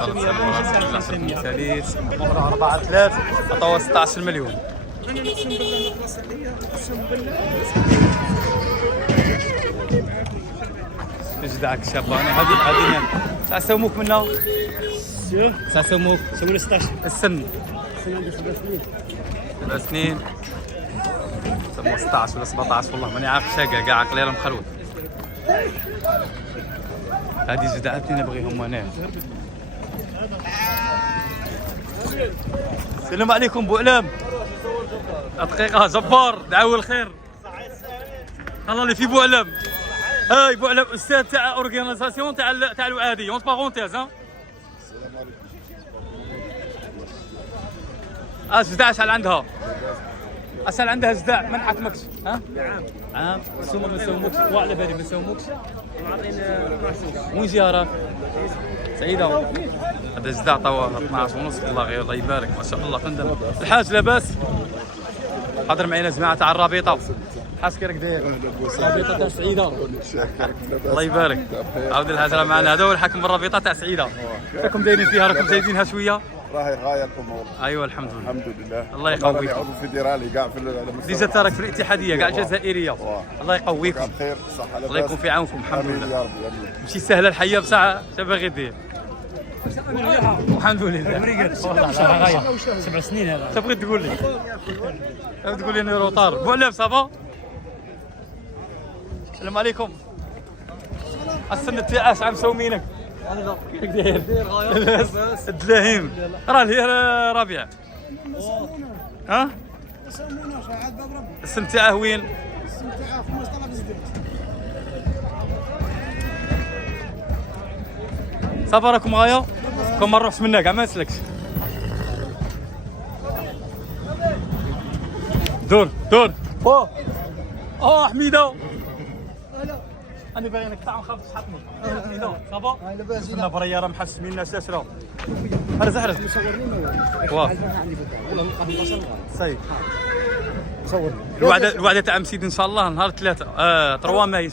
ثالث 4-3 عطاوها 16 مليون. انا نقسم بالله نخلص عليا، اقسم بالله. جدعك شاباني هذه تاع سموك منها تاع سموك 16 السن سنه عندي 7 سنين. 7 سنين 16 ولا 17 والله ماني عارف كاع عقلي مخلوط. هذه جدعتني نبغيهم هنا. السلام عليكم بوعلام. دقيقة جبار دعوة الخير. الله اللي في بوعلام. هاي بوعلام استاذ تاع اورغانيزاسيون تاع الوعادي اون بارونتيز ها. السلام عليكم. جدع شحال عندها؟ شحال عندها جدع ما نحكمكش ها؟ عام السومه ما نساوموكش وعلى بالي ما نساوموكش. وين جارك؟ سعيدة. هذا جدع طوا 12 ونص والله الله يبارك ما شاء الله فندم. الحاج لاباس؟ حضر معنا جماعة تاع الرابطة. حاس كيراك داير؟ الرابطة تاع سعيدة. الله يبارك. عاود الحاج راه معنا هذا هو الحاكم الرابطة تاع سعيدة. راكم دايرين فيها راكم زايدينها شوية؟ راهي غايه الامور. ايوه الحمد لله. الحمد لله. الله يقويك. عضو فيدرالي كاع في ديجا تراك في الاتحاديه كاع الجزائريه. الله يقويكم. بخير الصحه لاباس. الله يكون في عونكم الحمد امين لله. يا رب امين. ماشي سهله الحياه بصح اش باغي دير؟ الحمد لله. والله لا غايه 7 سنين هذا. تبغي تقول لي؟ تقول لي اني روطار بوعلام صافا. السلام عليكم. السنة تاع اش عم مسومينك؟ كيفك داير؟ لاباس الدلاهيم راه هي ربيع. ها؟ سمونا شحال باب ربي. السن تاعه وين؟ السن تاعها 15 زدت. صافا راكم غايه؟ كون ما نروحش منك كاع ما نسلكش. دور حميده. انا باغي نقطع ونخاف تحطني. حميده صافا؟ لاباس. كنا بريا راه محسمين الناس اسرا. حرز مصورين واه ولا نلقى في البصل. صايب صورني. الوعده تاع مسيد ان شاء الله نهار 3 3 ماي.